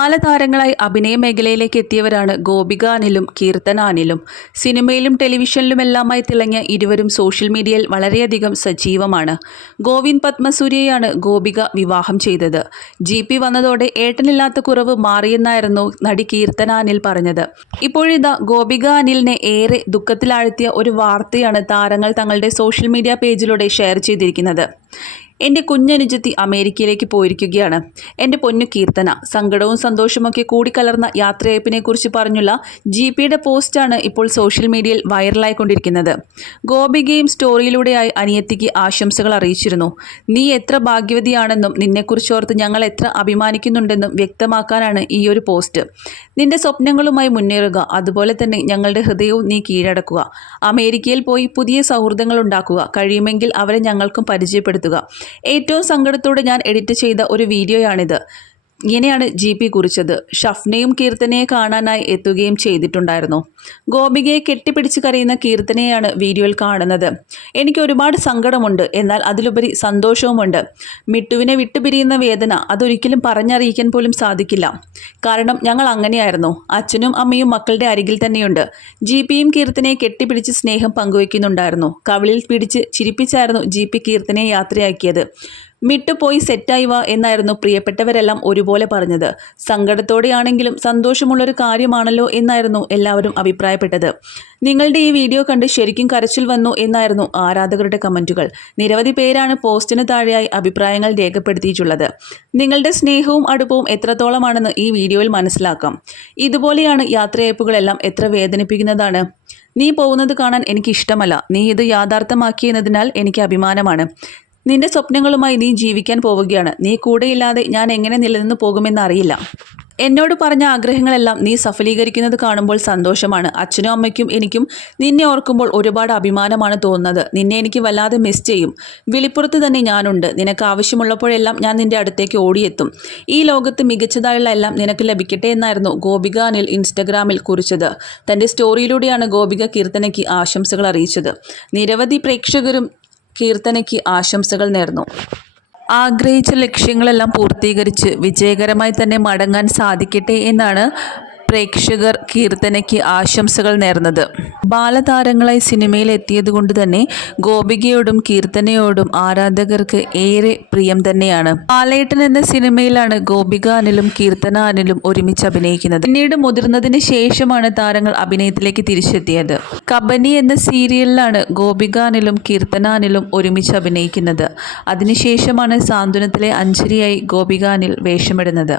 ബാലതാരങ്ങളായി അഭിനയ മേഖലയിലേക്ക് എത്തിയവരാണ് ഗോപിക അനിലും കീർത്തന അനിലും. സിനിമയിലും ടെലിവിഷനിലുമെല്ലാമായി തിളങ്ങിയ ഇരുവരും സോഷ്യൽ മീഡിയയിൽ വളരെയധികം സജീവമാണ്. ഗോവിന്ദ് പത്മസൂര്യയാണ് ഗോപിക വിവാഹം ചെയ്തത്. ജി പി വന്നതോടെ ഏട്ടനില്ലാത്ത കുറവ് മാറിയെന്നായിരുന്നു നടി കീർത്തന അനിൽ പറഞ്ഞത്. ഇപ്പോഴിതാ ഗോപിക അനിലിനെ ഏറെ ദുഃഖത്തിലാഴ്ത്തിയ ഒരു വാർത്തയാണ് താരങ്ങൾ തങ്ങളുടെ സോഷ്യൽ മീഡിയ പേജിലൂടെ ഷെയർ ചെയ്തിരിക്കുന്നത്. എന്റെ കുഞ്ഞനുജത്തി അമേരിക്കയിലേക്ക് പോയിരിക്കുകയാണ്. എന്റെ പൊന്നു കീർത്തന സങ്കടവും സന്തോഷമൊക്കെ കൂടിക്കലർന്ന യാത്രയയപ്പിനെക്കുറിച്ച് പറഞ്ഞുള്ള ജി പിയുടെ പോസ്റ്റാണ് ഇപ്പോൾ സോഷ്യൽ മീഡിയയിൽ വൈറലായിക്കൊണ്ടിരിക്കുന്നത്. ഗോപി ഗെയിം സ്റ്റോറിയിലൂടെയായി അനിയത്തിക്ക് ആശംസകൾ അറിയിച്ചിരുന്നു. നീ എത്ര ഭാഗ്യവതിയാണെന്നും നിന്നെക്കുറിച്ചോർത്ത് ഞങ്ങൾ എത്ര അഭിമാനിക്കുന്നുണ്ടെന്നും വ്യക്തമാക്കാനാണ് ഈ ഒരു പോസ്റ്റ്. നിന്റെ സ്വപ്നങ്ങളുമായി മുന്നേറുക അതുപോലെ തന്നെ ഞങ്ങളുടെ ഹൃദയവും നീ കീഴടക്കുക. അമേരിക്കയിൽ പോയി പുതിയ സൗഹൃദങ്ങൾ ഉണ്ടാക്കുക കഴിയുമെങ്കിൽ അവരെ ഞങ്ങൾക്കും പരിചയപ്പെടുത്തുക. ഏറ്റവും സങ്കടത്തോടെ ഞാൻ എഡിറ്റ് ചെയ്ത ഒരു വീഡിയോയാണിത്. ഇങ്ങനെയാണ് ജി പി കുറിച്ചത്. ഷഫ്നയും കീർത്തനയെ കാണാനായി എത്തുകയും ചെയ്തിട്ടുണ്ടായിരുന്നു. ഗോപികയെ കെട്ടിപ്പിടിച്ച് കരയുന്ന കീർത്തനയെയാണ് വീഡിയോയിൽ കാണുന്നത്. എനിക്ക് ഒരുപാട് സങ്കടമുണ്ട്. എന്നാൽ അതിലുപരി സന്തോഷവുമുണ്ട്. മിട്ടുവിനെ വിട്ടുപിരിയുന്ന വേദന അതൊരിക്കലും പറഞ്ഞറിയിക്കാൻ പോലും സാധിക്കില്ല. കാരണം ഞങ്ങൾ അങ്ങനെയായിരുന്നു. അച്ഛനും അമ്മയും മക്കളുടെ അരികിൽ തന്നെയുണ്ട്. ജി പിയും കീർത്തനയെ കെട്ടിപ്പിടിച്ച് സ്നേഹം പങ്കുവയ്ക്കുന്നുണ്ടായിരുന്നു. കവിളിൽ പിടിച്ച് ചിരിപ്പിച്ചായിരുന്നു ജി പി കീർത്തനയെ യാത്രയാക്കിയത്. മിട്ടുപോയി സെറ്റായി വാ എന്നായിരുന്നു പ്രിയപ്പെട്ടവരെല്ലാം ഒരുപോലെ പറഞ്ഞത്. സങ്കടത്തോടെയാണെങ്കിലും സന്തോഷമുള്ളൊരു കാര്യമാണല്ലോ എന്നായിരുന്നു എല്ലാവരും അഭിപ്രായപ്പെട്ടത്. നിങ്ങളുടെ ഈ വീഡിയോ കണ്ട് ശരിക്കും കരച്ചിൽ വന്നു എന്നായിരുന്നു ആരാധകരുടെ കമന്റുകൾ നിരവധി പേരാണ് പോസ്റ്റിന് താഴെയായി അഭിപ്രായങ്ങൾ രേഖപ്പെടുത്തിയിട്ടുള്ളത്. നിങ്ങളുടെ സ്നേഹവും അടുപ്പവും എത്രത്തോളമാണെന്ന് ഈ വീഡിയോയിൽ മനസ്സിലാക്കാം. ഇതുപോലെയാണ് യാത്രയയപ്പുകളെല്ലാം എത്ര വേദനിപ്പിക്കുന്നതാണ്. നീ പോകുന്നത് കാണാൻ എനിക്കിഷ്ടമല്ല. നീ ഇത് യാഥാർത്ഥ്യമാക്കിയെന്നതിനാൽ എനിക്ക് അഭിമാനമാണ്. നിന്റെ സ്വപ്നങ്ങളുമായി നീ ജീവിക്കാൻ പോവുകയാണ്. നീ കൂടെയില്ലാതെ ഞാൻ എങ്ങനെ നിലനിന്ന് പോകുമെന്ന് അറിയില്ല എന്നോട് പറഞ്ഞ ആഗ്രഹങ്ങളെല്ലാം നീ സഫലീകരിക്കുന്നത് കാണുമ്പോൾ സന്തോഷമാണ്. അച്ഛനും അമ്മയ്ക്കും എനിക്കും നിന്നെ ഓർക്കുമ്പോൾ ഒരുപാട് അഭിമാനമാണ് തോന്നുന്നത്. നിന്നെ എനിക്ക് വല്ലാതെ മിസ് ചെയ്യും. വിളിപ്പുറത്ത് തന്നെ ഞാനുണ്ട്. നിനക്ക് ആവശ്യമുള്ളപ്പോഴെല്ലാം ഞാൻ നിന്റെ അടുത്തേക്ക് ഓടിയെത്തും. ഈ ലോകത്ത് മികച്ചതായുള്ള എല്ലാം നിനക്ക് ലഭിക്കട്ടെ എന്നായിരുന്നു ഗോപിക അനിൽ ഇൻസ്റ്റഗ്രാമിൽ കുറിച്ചത്. തന്റെ സ്റ്റോറിയിലൂടെയാണ് ഗോപിക കീർത്തനയ്ക്ക് ആശംസകൾ അറിയിച്ചത്. നിരവധി പ്രേക്ഷകരും കീർത്തനയ്ക്ക് ആശംസകൾ നേർന്നു. ആഗ്രഹിച്ച ലക്ഷ്യങ്ങളെല്ലാം പൂർത്തീകരിച്ച് വിജയകരമായി തന്നെ മടങ്ങാൻ സാധിക്കട്ടെ എന്നാണ് പ്രേക്ഷകർ കീർത്തനയ്ക്ക് ആശംസകൾ നേർന്നത്. ബാലതാരങ്ങളായി സിനിമയിൽ എത്തിയതുകൊണ്ട് തന്നെ ഗോപികയോടും കീർത്തനയോടും ആരാധകർക്ക് ഏറെ പ്രിയം തന്നെയാണ്. പാലേട്ടൻ എന്ന സിനിമയിലാണ് ഗോപിക അനിലും കീർത്തന അനിലും ഒരുമിച്ച് അഭിനയിക്കുന്നത്. പിന്നീട് മുതിർന്നതിന് ശേഷമാണ് താരങ്ങൾ അഭിനയത്തിലേക്ക് തിരിച്ചെത്തിയത്. കബനി എന്ന സീരിയലിലാണ് ഗോപിക അനിലും കീർത്തന അനിലും ഒരുമിച്ച് അഭിനയിക്കുന്നത്. അതിനുശേഷമാണ് സാന്ത്വനത്തിലെ അഞ്ജലിയായി ഗോപിക അനിൽ വേഷമിടുന്നത്.